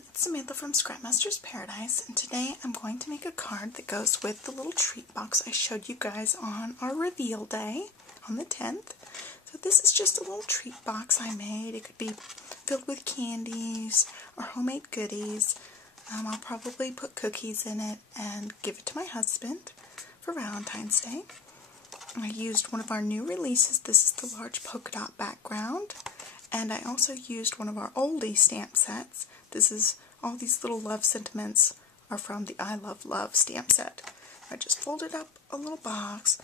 everyone, it's Samantha from Scrapmaster's Paradise, and today I'm going to make a card that goes with the little treat box I showed you guys on our reveal day on the 10th. So this is just a little treat box I made. It could be filled with candies or homemade goodies. I'll probably put cookies in it and give it to my husband for Valentine's Day. I used one of our new releases. This is the large polka dot background. And I also used one of our oldie stamp sets. This is, all these little love sentiments are from the I Love Love stamp set. I just folded up a little box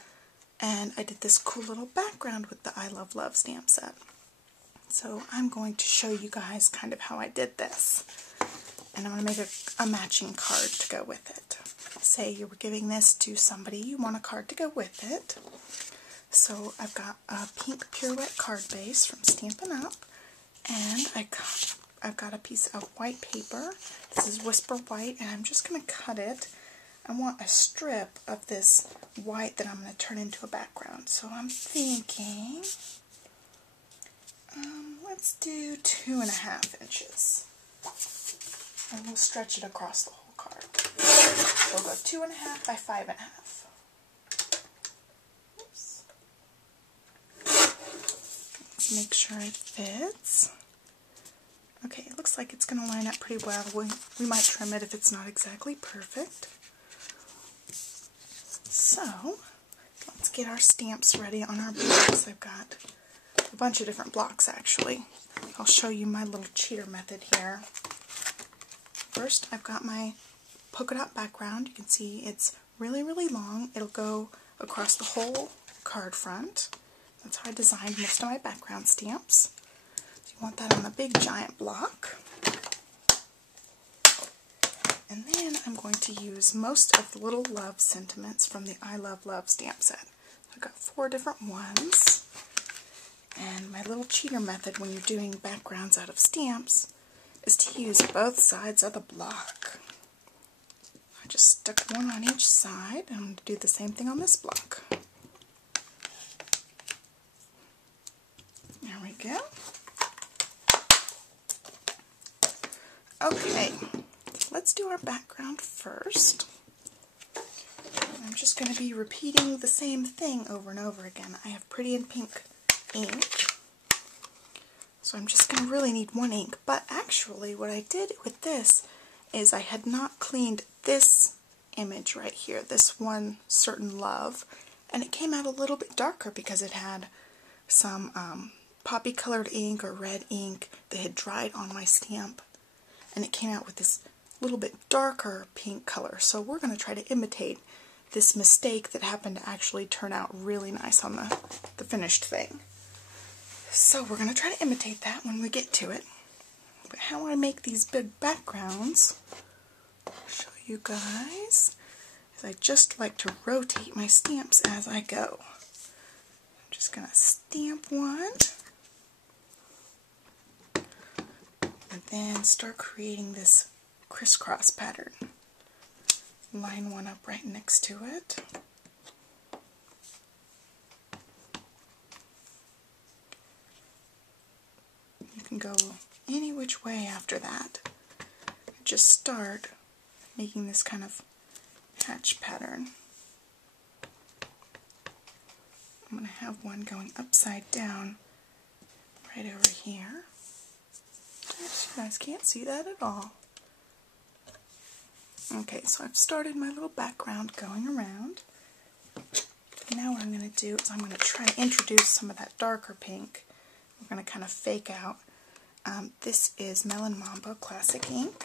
and I did this cool little background with the I Love Love stamp set. So I'm going to show you guys kind of how I did this. And I'm going to make a matching card to go with it. Say you were giving this to somebody, you want a card to go with it. So I've got a pink pirouette card base from Stampin' Up, and I've got a piece of white paper. This is Whisper White, and I'm just going to cut it. I want a strip of this white that I'm going to turn into a background. So I'm thinking, let's do 2.5 inches. And we'll stretch it across the whole card. So we'll go 2.5 by 5.5. Make sure it fits. Okay, it looks like it's going to line up pretty well. We might trim it if it's not exactly perfect. So, let's get our stamps ready on our blocks. I've got a bunch of different blocks actually. I'll show you my little cheater method here. First, I've got my polka dot background. You can see it's really, really long. It'll go across the whole card front. That's how I designed most of my background stamps. So you want that on a big giant block. And then I'm going to use most of the little love sentiments from the I Love Love stamp set. I've got 4 different ones. And my little cheater method when you're doing backgrounds out of stamps is to use both sides of the block. I just stuck one on each side. I'm going to do the same thing on this block. There we go. Okay, let's do our background first. I'm just going to be repeating the same thing over and over again. I have Pretty in Pink ink, so I'm just going to really need one ink. But actually what I did with this is I had not cleaned this image right here, this one Certain Love, and it came out a little bit darker because it had some poppy colored ink or red ink that had dried on my stamp, and it came out with this little bit darker pink color. So we're going to try to imitate this mistake that happened to actually turn out really nice on the finished thing. So we're going to try to imitate that when we get to it. But how I make these big backgrounds, I'll show you guys, is I just like to rotate my stamps as I go. I'm just going to stamp one, and then start creating this crisscross pattern. Line one up right next to it. You can go any which way after that. Just start making this kind of hatch pattern. I'm going to have one going upside down right over here. Oops, you guys can't see that at all. Okay, so I've started my little background going around. Now what I'm going to do is I'm going to try to introduce some of that darker pink. We're going to kind of fake out. This is Melon Mambo Classic ink.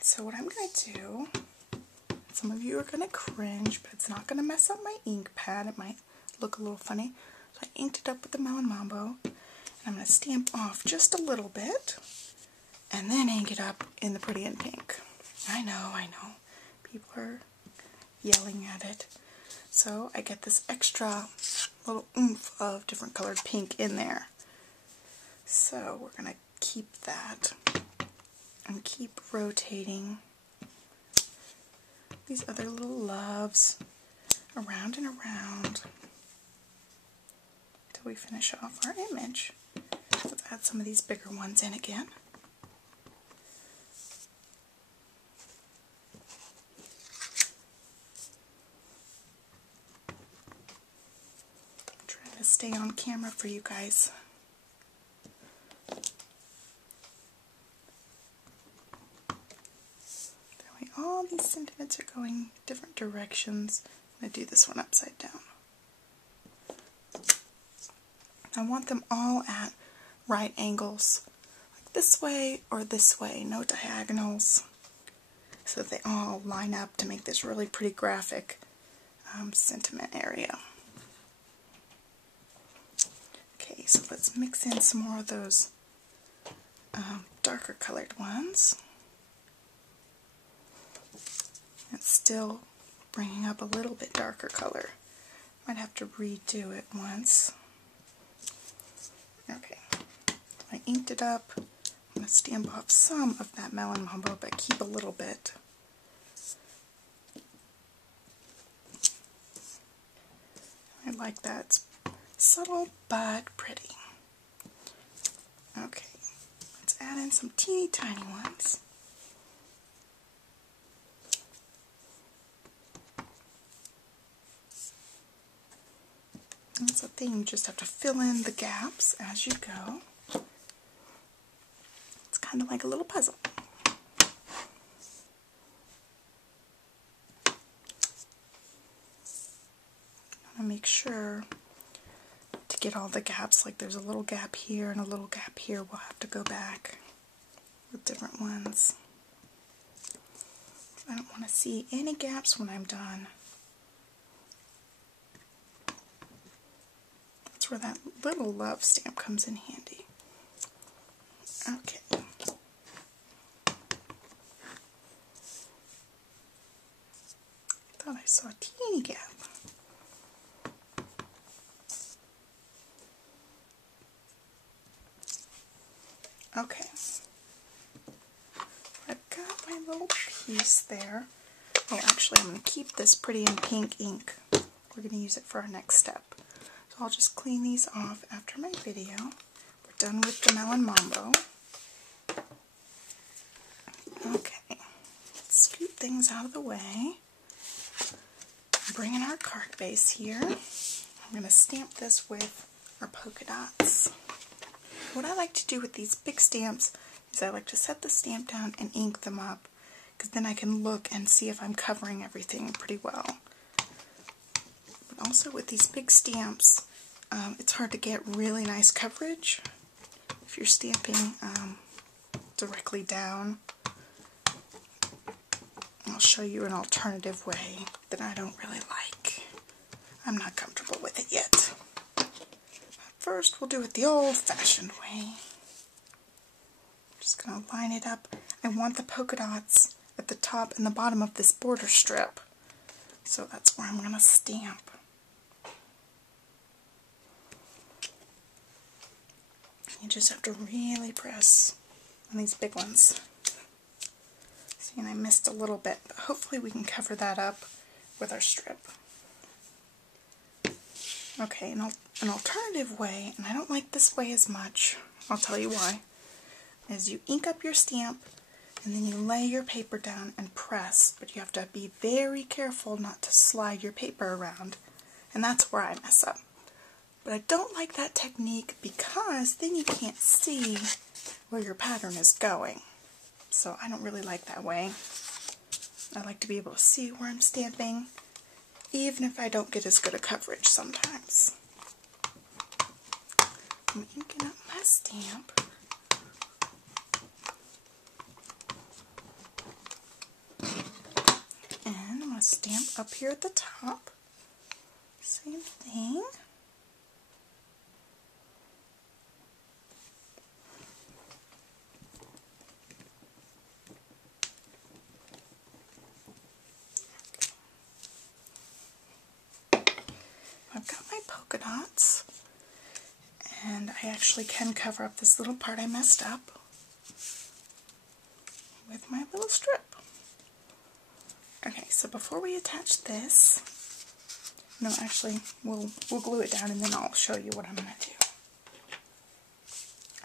So what I'm going to do, some of you are going to cringe, but it's not going to mess up my ink pad. It might look a little funny. So I inked it up with the Melon Mambo. I'm going to stamp off just a little bit, and then ink it up in the Pretty in Pink. I know. People are yelling at it. So I get this extra little oomph of different colored pink in there. So we're going to keep that and keep rotating these other little loves around and around until we finish off our image. Let's add some of these bigger ones in again. stay on camera for you guys. That way all these sentiments are going different directions. I'm going to do this one upside down. I want them all at right angles, like this way or this way, no diagonals, so that they all line up to make this really pretty graphic sentiment area. Okay, so let's mix in some more of those darker colored ones. It's still bringing up a little bit darker color. Might have to redo it once. Okay, I inked it up. I'm going to stamp off some of that melon mambo, but keep a little bit. I like that. It's subtle but pretty. Okay, let's add in some teeny tiny ones. That's the thing, you just have to fill in the gaps as you go. It's kind of like a little puzzle. I want to make sure to get all the gaps, like there's a little gap here and a little gap here. We'll have to go back with different ones. I don't want to see any gaps when I'm done. That's where that little love stamp comes in handy. Okay. Thought I saw a teeny gap. Okay. I've got my little piece there. Oh, actually, I'm going to keep this pretty in pink ink. We're going to use it for our next step. So I'll just clean these off after my video. We're done with the melon mambo. Okay, let's scoot things out of the way. Bring in our card base here. I'm going to stamp this with our polka dots. What I like to do with these big stamps is I like to set the stamp down and ink them up, because then I can look and see if I'm covering everything pretty well. But also with these big stamps, it's hard to get really nice coverage if you're stamping directly down. I'll show you an alternative way that I don't really like. I'm not comfortable with it yet. First, we'll do it the old-fashioned way. I'm just going to line it up. I want the polka dots at the top and the bottom of this border strip. So that's where I'm going to stamp. You just have to really press on these big ones. See, and I missed a little bit, but hopefully we can cover that up with our strip. Okay, an alternative way, and I don't like this way as much, I'll tell you why, is you ink up your stamp and then you lay your paper down and press, but you have to be very careful not to slide your paper around, and that's where I mess up. But I don't like that technique because then you can't see where your pattern is going. So I don't really like that way. I like to be able to see where I'm stamping, even if I don't get as good a coverage sometimes. I'm inking up my stamp. And I'm going to stamp up here at the top. Same thing. I've got my polka dots, and I actually can cover up this little part I messed up with my little strip. Okay, so before we attach this, no, actually, we'll glue it down and then I'll show you what I'm going to do.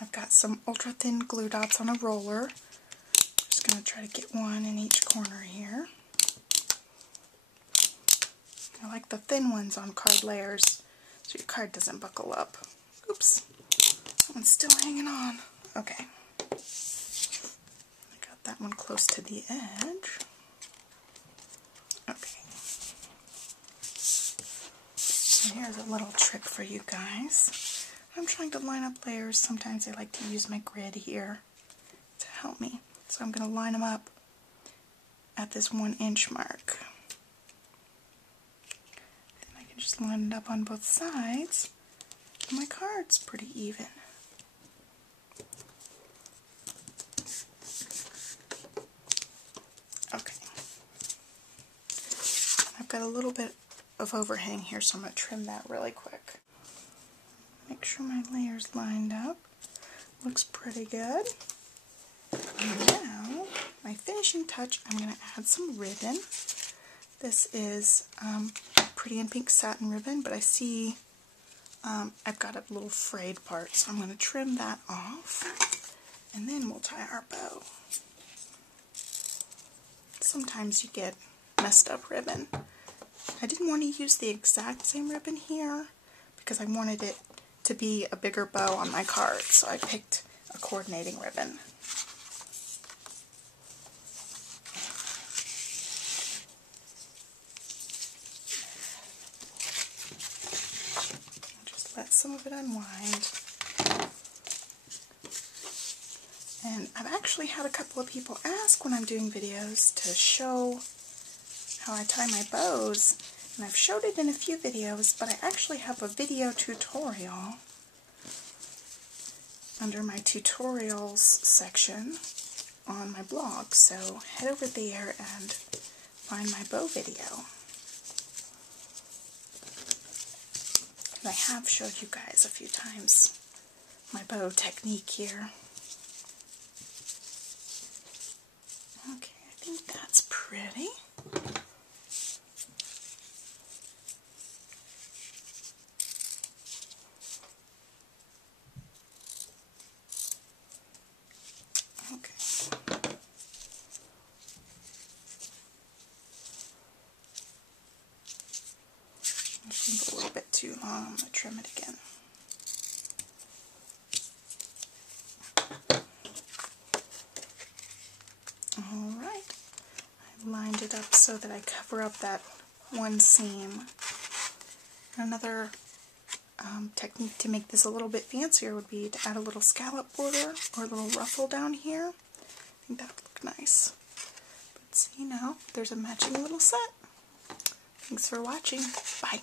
I've got some ultra thin glue dots on a roller. I'm just going to try to get one in each corner here. I like the thin ones on card layers, so so your card doesn't buckle up. Oops, that one's still hanging on. Okay, I got that one close to the edge. Okay, and here's a little trick for you guys. I'm trying to line up layers. Sometimes I like to use my grid here to help me. So I'm going to line them up at this 1-inch mark. Then I can just line it up on both sides. And my card's pretty even. Okay. I've got a little bit of overhang here, so I'm going to trim that really quick. Make sure my layer's lined up. Looks pretty good. And now, my finishing touch, I'm going to add some ribbon. This is Pretty in Pink satin ribbon, but I see I've got a little frayed part, so I'm going to trim that off, and then we'll tie our bow. Sometimes you get messed up ribbon. I didn't want to use the exact same ribbon here because I wanted it to be a bigger bow on my card, so I picked a coordinating ribbon. Just let some of it unwind. And I've actually had a couple of people ask when I'm doing videos to show how I tie my bows, and I've showed it in a few videos, but I actually have a video tutorial under my tutorials section on my blog, so head over there and find my bow video. And I have showed you guys a few times my bow technique here. Okay, I think that's pretty. Okay. This one's a little bit too long. I'm going to trim it again. Alright. I lined it up so that I cover up that one seam. Another technique to make this a little bit fancier would be to add a little scallop border or a little ruffle down here. I think that would look nice. But see, now there's a matching little set. Thanks for watching. Bye.